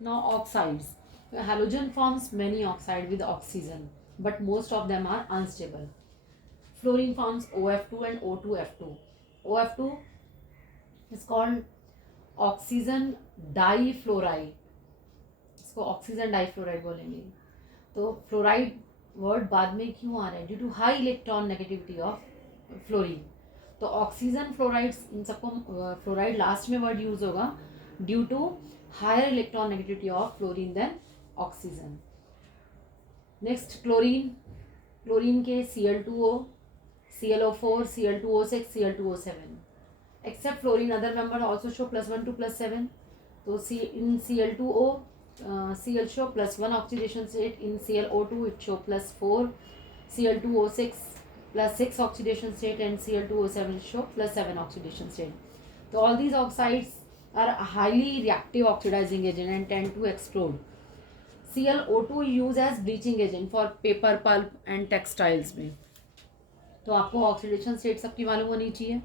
Now oxides. Halogen forms many oxide with oxygen, but most of them are unstable. Fluorine forms OF2 and O2F2. OF2 is called oxygen difluoride, इसको oxygen difluoride बोलेंगे. तो fluoride word बाद में क्यों आ रहा है? Due to high electron negativity of fluorine. तो ऑक्सीजन फ्लोराइड, इन सबको फ्लोराइड लास्ट में वर्ड यूज होगा due to higher electron negativity of fluorine than oxygen. Next chlorine. Chlorine के Cl2O, ClO4, Cl2O6, Cl2O7. Except fluorine, other member also show +1 to +7. So in Cl2O, Cl show +1 oxidation state. In ClO2 it show +4. Cl2O6 +6 oxidation state, and Cl2O7 show +7 oxidation state. So all these oxides are a highly reactive oxidizing agent and tend to explode. ClO2 used as bleaching agent for paper, pulp and textiles में. तो आपको oxidation state सबकी मालूम होनी चाहिए,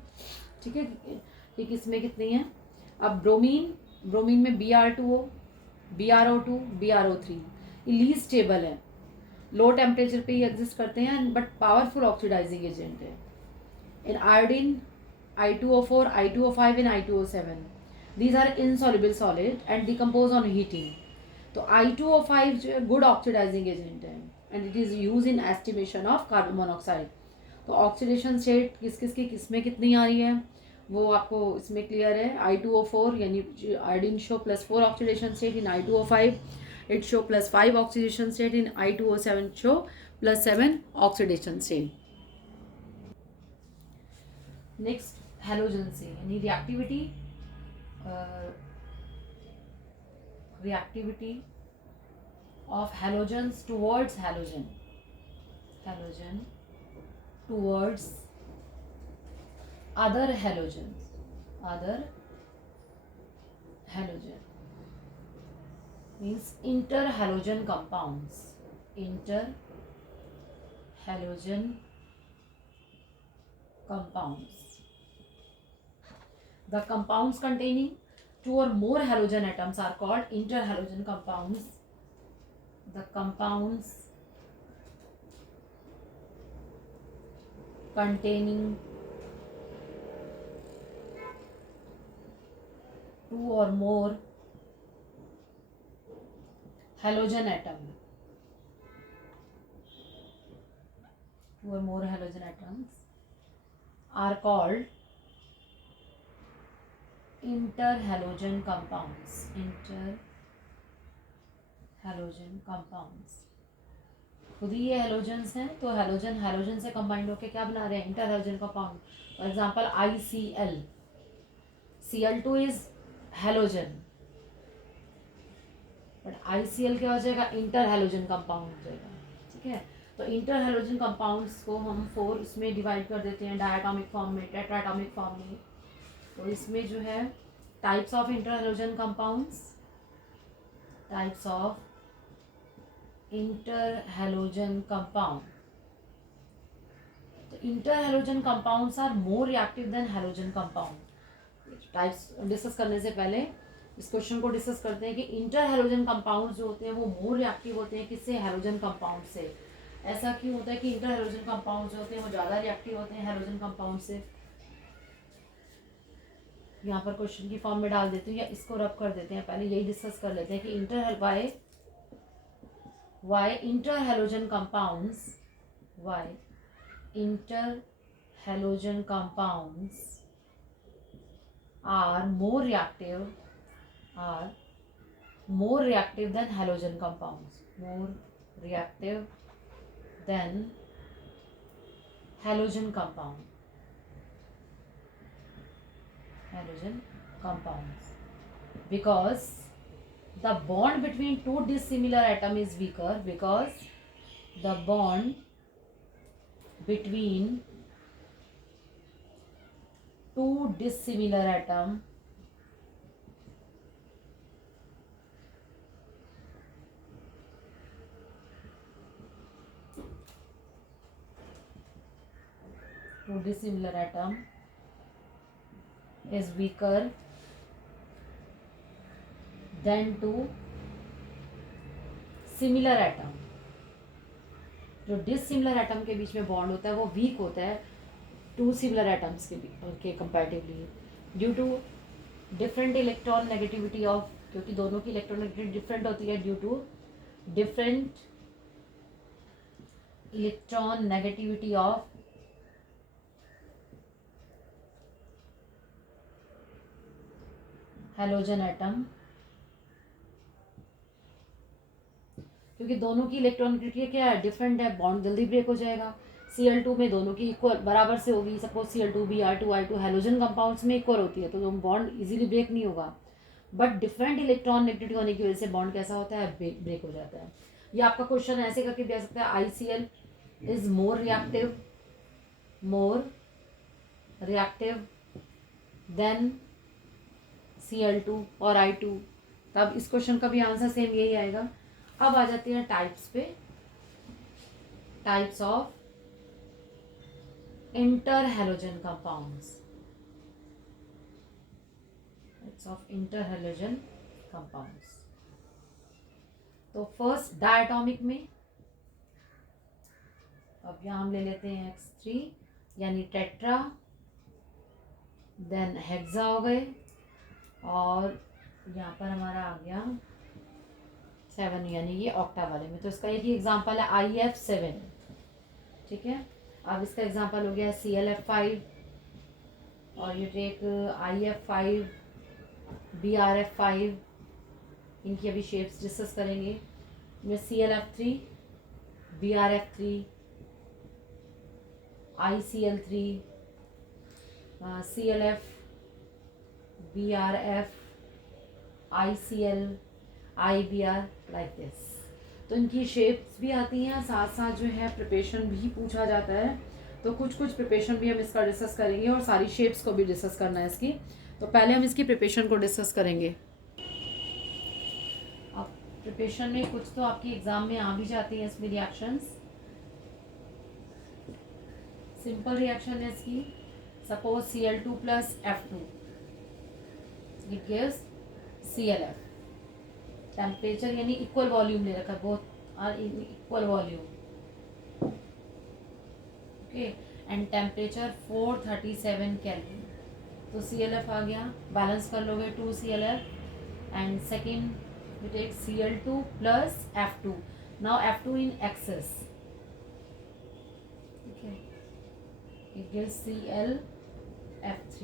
ठीक है, कि किसमें कितनी है. अब ब्रोमीन. ब्रोमीन में Br2O, BrO2, BrO3 ये लीस्ट स्टेबल है, लो टेम्परेचर पे ही एग्जिस्ट करते हैं, बट पावरफुल ऑक्सीडाइजिंग एजेंट है. In iodine I2O4, I2O5 and I2O7. These are insoluble solid and decompose on heating. तो I2O5 जो है गुड ऑक्सीडाइजिंग एजेंट है and it is use in estimation of carbon monoxide. तो oxidation state किस किस की किस में कितनी आ रही है वो आपको इसमें क्लियर है. I2O4 यानी iodine show +4 oxidation state. In I2O5 it show +5 oxidation state. In I2O7 show +7 oxidation state. Next halogen से यानी reactivity of halogens towards halogen towards other halogen means interhalogen compounds. The compounds containing 2 or more halogen atoms are called interhalogen compounds. The compounds containing 2 or more halogen atoms are called interhalogen compounds. खुद ही ये halogens हैं, तो halogen से combined होकर क्या बना रहे हैं? Inter halogen compound. For example ICl. Cl2 is halogen, but ICl क्या हो जाएगा? इंटर हेलोजन कंपाउंड हो जाएगा, ठीक है. तो इंटर हेलोजन कंपाउंड्स को हम 4 इसमें डिवाइड कर देते हैं, डायटोमिक फॉर्म में, टेट्राटोमिक फॉर्म में. तो इसमें जो है types of inter halogen compounds, interhalogen compound. So interhalogen compounds are more reactive than halogen compound. Types discuss करने से पहले इस क्वेश्चन को डिस्कस करते हैं कि इंटरहैलोजन कंपाउंड्स जो होते हैं वो मोर रिएक्टिव होते हैं किससे? हैलोजन कंपाउंड से. ऐसा क्यों होता है कि इंटरहैलोजन कंपाउंड्स जो होते हैं वो ज़्यादा रिएक्टिव होते हैं हैलोजन कंपाउंड से? यहाँ पर क्वेश्चन की फॉर्म में डाल देती हूँ या इसको रब कर देते हैं. पहले यही डिस्कस कर लेते हैं कि why interhalogen compounds are more reactive than halogen compounds. More reactive than halogen compounds because the bond between two dissimilar atoms is weaker. Because the bond between two dissimilar atoms is weaker than two similar atom, जो dissimilar atom के बीच में bond होता है वो weak होता है to similar atoms के comparatively, due to different electron negativity of, क्योंकि दोनों की इलेक्ट्रॉन नेगेटिविटी डिफरेंट होती है due to different electron negativity of halogen atom, क्योंकि दोनों की इलेक्ट्रॉन नेगेटिविटी क्या है, डिफरेंट है, बॉन्ड जल्दी ब्रेक हो जाएगा। Cl2 में दोनों की इक्वल बराबर से होगी, suppose Cl2 Br2I2 halogen compounds में इक्वल होती है तो बॉन्ड इजीली ब्रेक नहीं होगा। बट डिफरेंट इलेक्ट्रॉन नेगेटिविटी होने की वजह से बॉन्ड कैसा होता है, ब्रेक हो जाता है। ये आपका क्वेश्चन ऐसे करके भी आ सकता है, ICl is more reactive then Cl2 और I2, तब इस क्वेश्चन का भी आंसर सेम यही आएगा। अब आ जाते हैं टाइप्स पे, types of inter halogen compounds, types of inter halogen compounds. तो फर्स्ट डायटोमिक में, अब यहाँ हम ले लेते हैं X3 यानी टेट्रा, देन हेक्सा हो गए, और यहाँ पर हमारा आ गया 7 यानी ये ऑक्टा वाले में। तो इसका एक ही एग्जांपल है IF7, ठीक है। अब इसका एग्जांपल हो गया ClF5, और ये टेक IF5 BrF5, इनकी अभी शेप्स डिस्कस करेंगे। में ClF3 BrF3 ICl3 ClF BrF ICl IBr like this. तो इनकी शेप्स भी आती हैं, साथ साथ जो है प्रिपरेशन भी पूछा जाता है। तो कुछ प्रिपरेशन भी हम इसका डिस्कस करेंगे और सारी शेप्स को भी डिस्कस करना है इसकी। तो पहले हम इसकी प्रिपरेशन को डिस्कस करेंगे। अब प्रिपरेशन में कुछ तो आपकी एग्जाम में आ भी जाती है इसमें रिएक्शंस। सिंपल रिएक्शन है इसकी, suppose Cl2 plus F2 it gives ClF। Temperature यानी इक्वल वॉल्यूम ले रखा है, both are in equal volume, okay, and temperature 437 kelvin. तो ClF आ गया, बैलेंस कर लोगे 2 ClF, and second we take Cl2 plus F2, now F2 in excess, okay, it gives ClF3,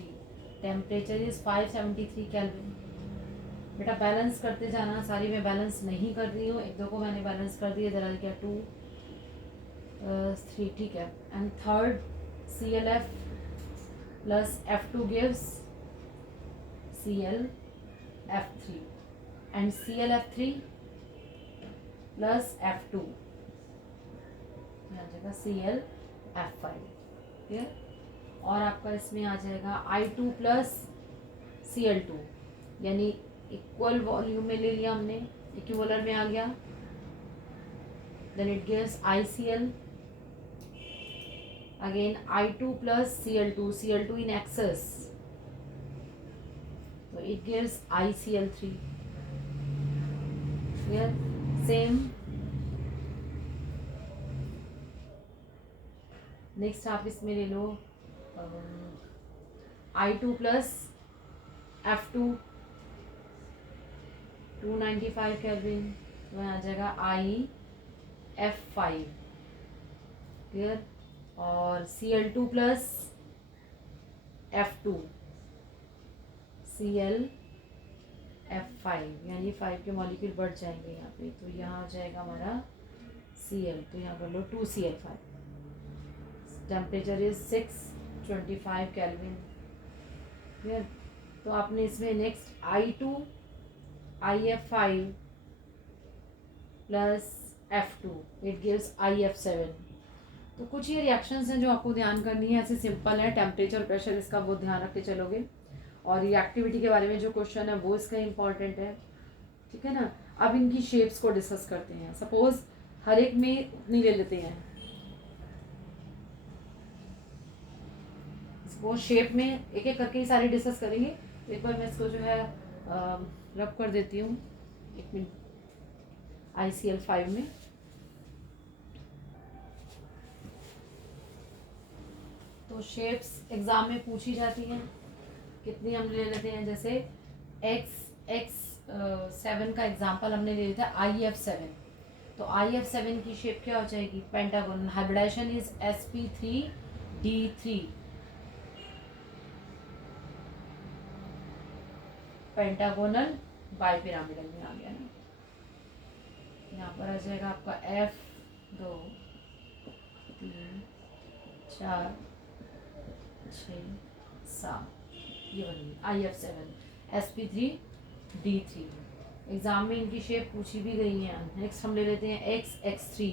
temperature is 573 kelvin. बेटा balance करते जाना, सारी मैं बैलेंस नहीं कर रही हूँ, एक दो को मैंने बैलेंस कर दिया, इधर आ गया 2 3, ठीक है। And third ClF plus F2 gives ClF3, and ClF3 plus F2 आ जाएगा ClF5, ठीक। और आपका इसमें आ जाएगा I2 प्लस Cl2, यानी इक्वल वॉल्यूम में ले लिया हमने, इक्विवलर में आ गया, then it gives ICl, again I2 plus Cl2 in excess, तो it gives ICl3, clear. Same next आप इसमें ले लो I2 प्लस F2 295 केल्विन, तो आ जाएगा IF5, क्लियर। और Cl2 प्लस F2 ClF5, यानी 5 के मॉलिक्यूल बढ़ जाएंगे यहाँ पे, तो यहाँ आ जाएगा हमारा Cl, तो यहाँ कर लो 2Cl5, temperature is 625 kelvin, clear. तो आपने इसमें next I2 IF5 plus F2 it gives IF7। तो कुछ ये रिएक्शंस हैं जो आपको ध्यान करनी है, ऐसे सिंपल है, टेम्परेचर प्रेशर इसका वो ध्यान रख के चलोगे, और रिएक्टिविटी के बारे में जो क्वेश्चन है वो इसका इम्पॉर्टेंट है, ठीक है ना। अब इनकी शेप्स को डिस्कस करते हैं, सपोज हर एक में उतनी ले लेते हैं, सपोज शेप में एक एक करके ही सारी डिस्कस करेंगे। एक बार मैं इसको जो है रब कर देती हूँ, 1 मिनट। ICL5 में। तो शेप्स एग्ज़ाम में पूछी जाती हैं, कितनी हम ले लेते हैं, जैसे X7 का एग्जांपल हमने ले लिया था IF7। तो IF7 की शेप क्या हो जाएगी, pentagonal. Hybridisation is sp3d3, pentagonal bipyramidal में आ गया ना। यहाँ पर आ जाएगा आपका F2 3 4 6 7, ये बनी IF7 sp3d3। एग्जाम में इनकी शेप पूछी भी गई है। नेक्स्ट हम ले लेते हैं XX3,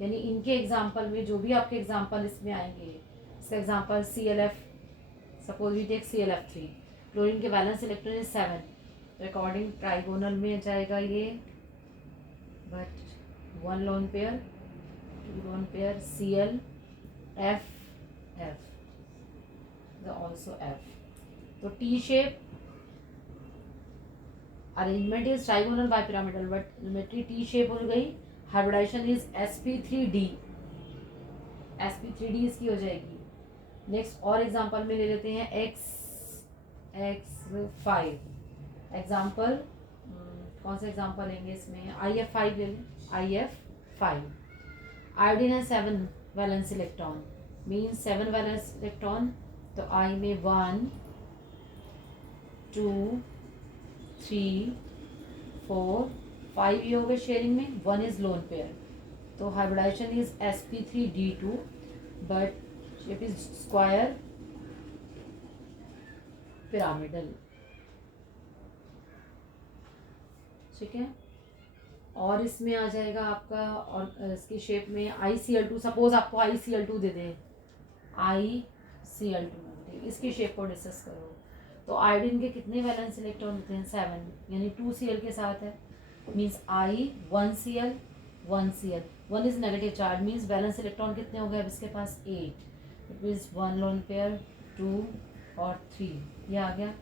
यानी इनके एग्जाम्पल में जो भी आपके एग्जाम्पल इसमें आएंगे, इसका example CLF, suppose we take CLF3, chlorine के वैलेंस इलेक्ट्रॉन इज 7, तो अकॉर्डिंग ट्राइगोनल में जाएगा ये, but 1 lone pair 2 lone pair Cl F F also F। तो T shape arrangement is trigonal bipyramidal, but symmetry T shape हो गई। Hybridisation is sp3d, sp3d इसकी हो जाएगी। नेक्स्ट और एग्जांपल में ले लेते हैं X5 एग्जांपल। कौन सा एग्जांपल लेंगे इसमें, IF5 ले लें। IF5 आयोडीन है 7 valence electron, means 7 valence electron, तो I में 1 2 3 4 5 ये हो गए शेयरिंग में, 1 इज लोन पेयर। तो hybridisation is sp3d2, but shape is square pyramidal. ठीक है, और इसमें आ जाएगा आपका, और इसकी शेप में ICL2, सपोज आपको ICL2 दे दें, ICL2, इसकी शेप को डिस्कस करो। तो आयोडीन के कितने वैलेंस इलेक्ट्रॉन होते हैं, 7, यानी 2Cl के साथ है, means I 1Cl 1Cl, 1 is negative charge, means valence electron कितने हो गए अब इसके पास 8, इट मीन्स 1 लोन पेयर 2 और 3, ये आ गया।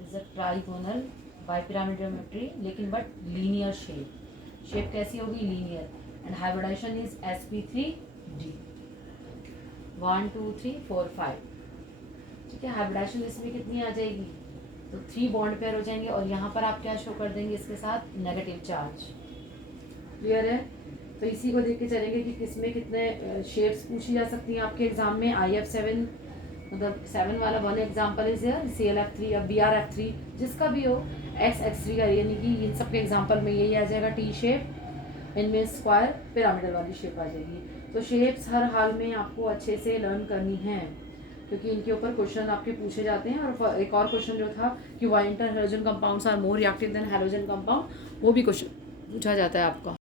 Is a trigonal bipyramidal geometry, लेकिन बट लीनियर शेप कैसी होगी, linear, and hybridisation is sp3d 1 2 3 4 5। ठीक है, हाइब्रिडाइजेशन इसमें कितनी आ जाएगी, तो 3 बॉन्ड पेयर हो जाएंगे, और यहाँ पर आप क्या शो कर देंगे इसके साथ, नेगेटिव चार्ज। क्लियर है, तो इसी को देख के चलेंगे कि किसमें कितने शेप्स पूछी जा सकती हैं आपके एग्जाम में। IF7 मतलब 7 वाला 1 एग्जाम्पल इज CLF3 या BRF3, जिसका भी हो, XX3 का, यानी कि इन सब के एग्जाम्पल में यही आ जाएगा T शेप, इनमें स्क्वायर पिरामिडल वाली शेप आ जाएगी। तो शेप्स हर हाल में आपको अच्छे से लर्न करनी है, क्योंकि इनके ऊपर क्वेश्चन आपके पूछे जाते हैं। और एक और क्वेश्चन जो था कि why interhalogen compounds are more reactive than halogen compound, वो भी क्वेश्चन पूछा जाता है आपका।